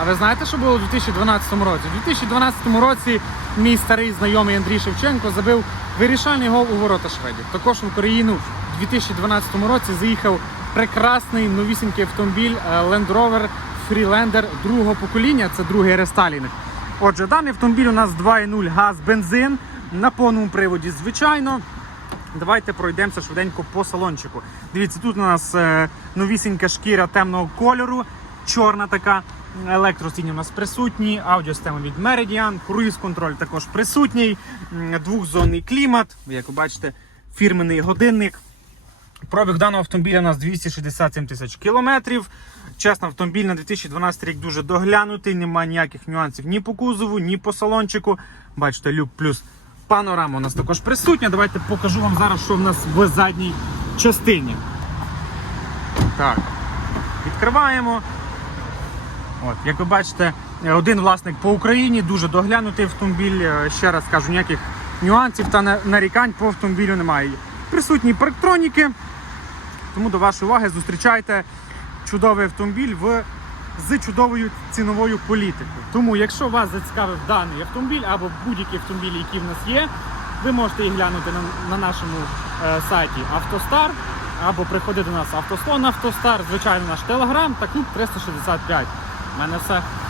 А ви знаєте, що було у 2012 році? У 2012 році мій старий знайомий Андрій Шевченко забив вирішальний гол у ворота шведів. Також в Україну у 2012 році заїхав прекрасний новісінький автомобіль е, Land Rover Freelander другого покоління. Це другий рестайлінг. Отже, даний автомобіль у нас 2.0 газ, бензин на повному приводі, звичайно. Давайте пройдемося швиденько по салончику. Дивіться, тут у нас е, новісінька шкіра темного кольору, чорна така. Електростінь у нас присутні, аудіосистема від Meridian, круїз-контроль також присутній, двохзонний клімат, як ви бачите, фірменний годинник. Пробіг даного автомобіля у нас 267 тисяч кілометрів. Чесно, автомобіль на 2012 рік дуже доглянутий, немає ніяких нюансів ні по кузову, ні по салончику. Бачите, люк плюс панорама у нас також присутня. Давайте покажу вам зараз, що в нас в задній частині. Так, відкриваємо. От, як ви бачите, один власник по Україні, дуже доглянутий автомобіль. Е, Ще раз кажу, ніяких нюансів та нарікань по автомобілю немає. Присутні парктроніки, тому до вашої уваги зустрічайте чудовий автомобіль в, з чудовою ціновою політикою. Тому, якщо вас зацікавив даний автомобіль або будь-які автомобілі, які в нас є, ви можете їх глянути на, на нашому е, сайті Автостар або приходити до нас автослон Автостар, звичайно, наш телеграм та клуб 365. Manasa.